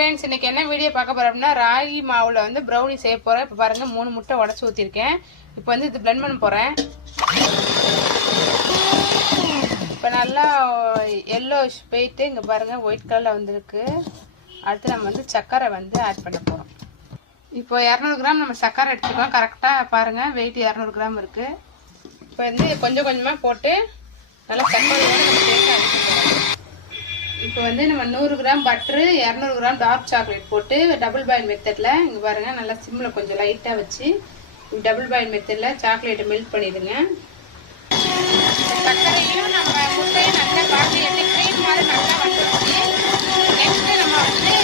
Friends, இன்னைக்கு என்ன video பார்க்க போறோம் அப்படின்னா, ராகி மாவுல வந்து ப்ரௌனி செய்ய போறேன். இப்போ பாருங்க 3 முட்டை உடைச்சு ஊற்றிருக்கேன். இப்போ வந்து இது பிளெண்ட் பண்ண போறேன். இப்போ நல்லா எல்லோ போயிட்டு இங்கே பாருங்க ஒயிட் கலரில் வந்துருக்கு. அடுத்து நம்ம வந்து சர்க்கரை வந்து ஆட் பண்ண போகிறோம். இப்போ 200 கிராம் நம்ம சர்க்கரை எடுத்துக்கோம். கரெக்டாக பாருங்க வெயிட் 200 கிராம் இருக்கு. இப்போ வந்து கொஞ்சம் கொஞ்சமாக போட்டு நல்லா சர்க்கரையோட நம்ம சேர்த்து அடிச்சுக்கிறோம். இப்போ வந்து நம்ம 100 gram butter, 200 gram dark chocolate போட்டு டபுள் பாயில் மெத்தட்ல இங்கே பாருங்க நல்லா சிம்மில் கொஞ்சம் லைட்டாக வச்சு டபுள் பாயில் மெத்தட்ல சாக்லேட்டை மெல்ட் பண்ணிடுங்க. சர்க்கரையும் நம்ம முட்டையும் நல்லா பார்த்து எப்படி க்ரீம் மாதிரி நல்லா வந்துருச்சு. நெக்ஸ்ட் நம்ம வந்து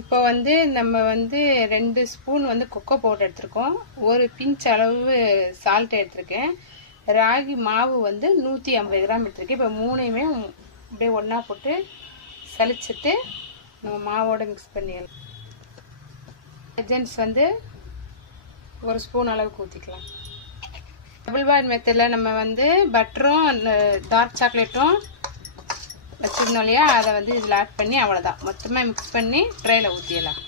இப்போ வந்து நம்ம வந்து 2 ஸ்பூன் வந்து கொக்கோ பவுடர் எடுத்திருக்கோம். ஒரு பிஞ்ச் அளவு சால்ட் எடுத்திருக்கேன். ராகி மாவு வந்து 150 கிராம் எடுத்திருக்கேன். இப்போ மூணையுமே அப்படியே ஒன்றா போட்டு சலிச்சுட்டு நம்ம மாவோட மிக்ஸ் பண்ணிடலாம். எசன்ஸ் வந்து 1 ஸ்பூன் அளவுக்கு ஊற்றிக்கலாம். டபுள் பாயில் மெத்தடில் நம்ம வந்து பட்டரும் டார்க் சாக்லேட்டும் வச்சுருந்தோம் இல்லையா, அதை வந்து இதில் ஆட் பண்ணி அவ்வளோதான் மொத்தமாக மிக்ஸ் பண்ணி ட்ரேயில் ஊற்றிடலாம்.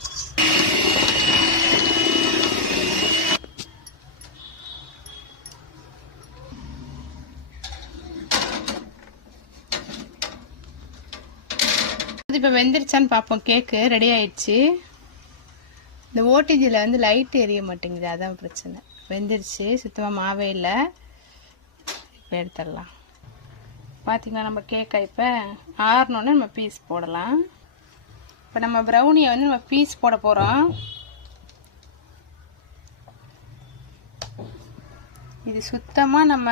இப்போ வெந்துருச்சான்னு பார்ப்போம். கேக்கு ரெடி ஆயிடுச்சு. இந்த ஓடிஜியில் வந்து லைட் எரிய மாட்டேங்குது, அதான் பிரச்சனை. வெந்துருச்சு, சுத்தமாக மாவே இல்லை. இப்போ எடுத்துடலாம். பார்த்தீங்கன்னா நம்ம கேக்கை இப்போ ஆறணுன்னு நம்ம பீஸ் போடலாம். இப்போ நம்ம ப்ரௌனியை வந்து நம்ம பீஸ் போட போகிறோம். இது சுத்தமாக நம்ம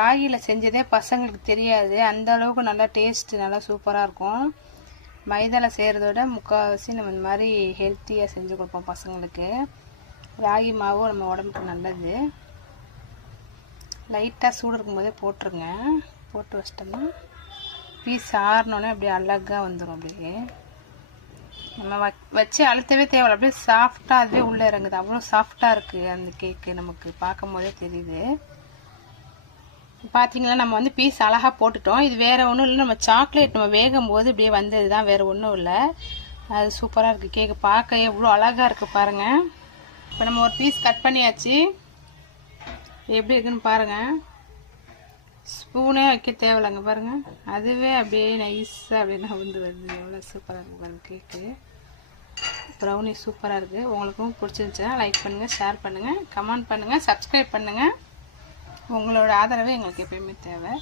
ராகியில் செஞ்சதே பசங்களுக்கு தெரியாது. அந்த அளவுக்கு நல்லா டேஸ்ட்டு நல்லா சூப்பராக இருக்கும். மைதாவில் செய்கிறதோட முக்கால்வாசி நம்ம இந்த மாதிரி ஹெல்த்தியாக செஞ்சு கொடுப்போம் பசங்களுக்கு. ராகி மாவும் நம்ம உடம்புக்கு நல்லது. லைட்டாக சூடு இருக்கும்போதே போட்டுருங்க. போட்டு வச்சிட்டோம்னா பீஸ் ஆறணுன்னே அப்படியே அழகாக வந்துடும். அப்படியே நம்ம வச்சு அழுத்தவே தேவை. அப்படியே சாஃப்டாக அதுவே உள்ளே இறங்குது. அவ்வளோ சாஃப்டாக இருக்குது அந்த கேக்கு. நமக்கு பார்க்கும் போதே தெரியுது. பார்த்தீங்களா, நம்ம வந்து பீஸ் அழகாக போட்டுட்டோம். இது வேறு ஒன்றும் இல்லை, நம்ம சாக்லேட் நம்ம வேகும் போது இப்படியே வந்தது தான், வேறு ஒன்றும் இல்லை. அது சூப்பராக இருக்குது. கேக்கு பார்க்க எவ்வளோ அழகாக இருக்குது பாருங்கள். இப்போ நம்ம ஒரு பீஸ் கட் பண்ணியாச்சு. எப்படி இருக்குன்னு பாருங்கள். ஸ்பூனே வைக்க தேவையில்லைங்க பாருங்கள். அதுவே அப்படியே நைஸாக அப்படியே நகர்ந்து வருது. எவ்வளோ சூப்பராக இருக்குது பாருங்கள் கேக்கு. ப்ரௌனி சூப்பராக இருக்குது. உங்களுக்கும் பிடிச்சிருந்துச்சுன்னா லைக் பண்ணுங்கள், ஷேர் பண்ணுங்கள், கமெண்ட் பண்ணுங்கள், சப்ஸ்கிரைப் பண்ணுங்கள். உங்களோட ஆதரவு எங்களுக்கு எப்பயுமே தேவை.